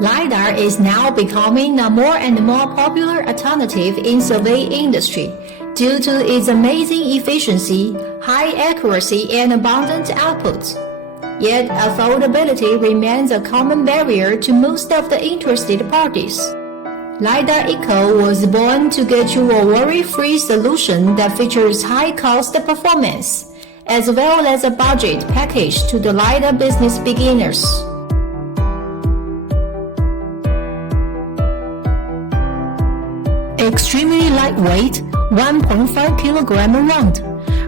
Lidar is now becoming a more and more popular alternative in survey industry due to its amazing efficiency, high accuracy, and abundant output. Yet affordability remains a common barrier to most of the interested parties. Lidar Eco was born to get you a worry-free solution that features high-cost performance, as well as a budget package to the Lidar business beginners. Extremely lightweight, 1.5 kg around,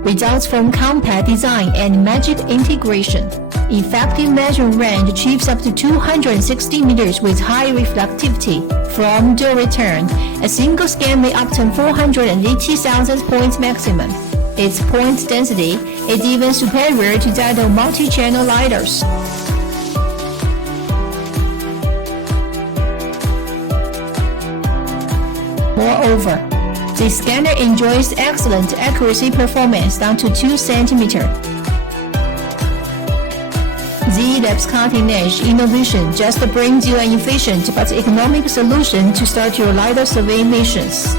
results from compact design and magic integration. Effective measuring range achieves up to 260 meters with high reflectivity. From the return, a single scan may obtain 480,000 points maximum. Its point density is even superior to that of multi-channel lidars. Moreover, the scanner enjoys excellent accuracy performance down to 2 cm. Z-Lab's cutting-edge innovation just brings you an efficient but economic solution to start your lidar survey missions.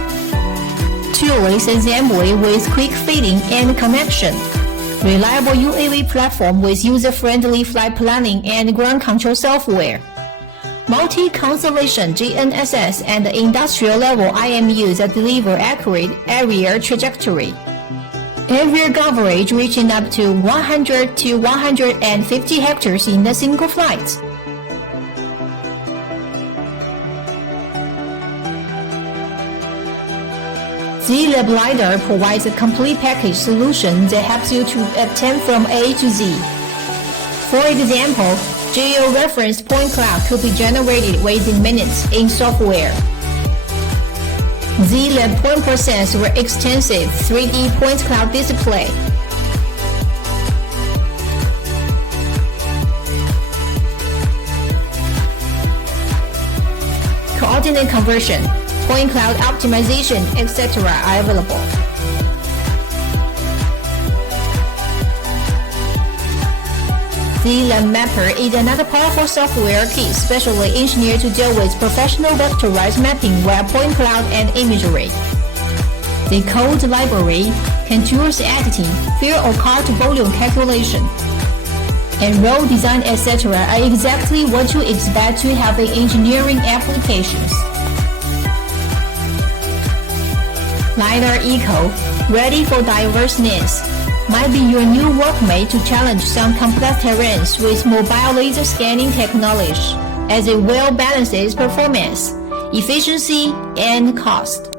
Two-ways assembly with quick fitting and connection. Reliable UAV platform with user-friendly flight planning and ground control software. Multi-constellation GNSS and industrial-level IMUs that deliver accurate area trajectory. Area coverage reaching up to 100 to 150 hectares in a single flight. Z-Lab Lidar provides a complete package solution that helps you to obtain from A to Z. For example, geo-reference point cloud could be generated within minutes in software. Z-Lab point process with extensive 3D point cloud display. Coordinate conversion, point cloud optimization, etc. are available. Z-Lab Mapper is another powerful software kit specially engineered to deal with professional vectorized mapping via point cloud and imagery. The code library, contours editing, fill or cut volume calculation, and row design, etc. are exactly what you expect to have in engineering applications. Lidar Eco, ready for diverse needs, might be your new workmate to challenge some complex terrains with mobile laser scanning technology, as it well balances performance, efficiency, and cost.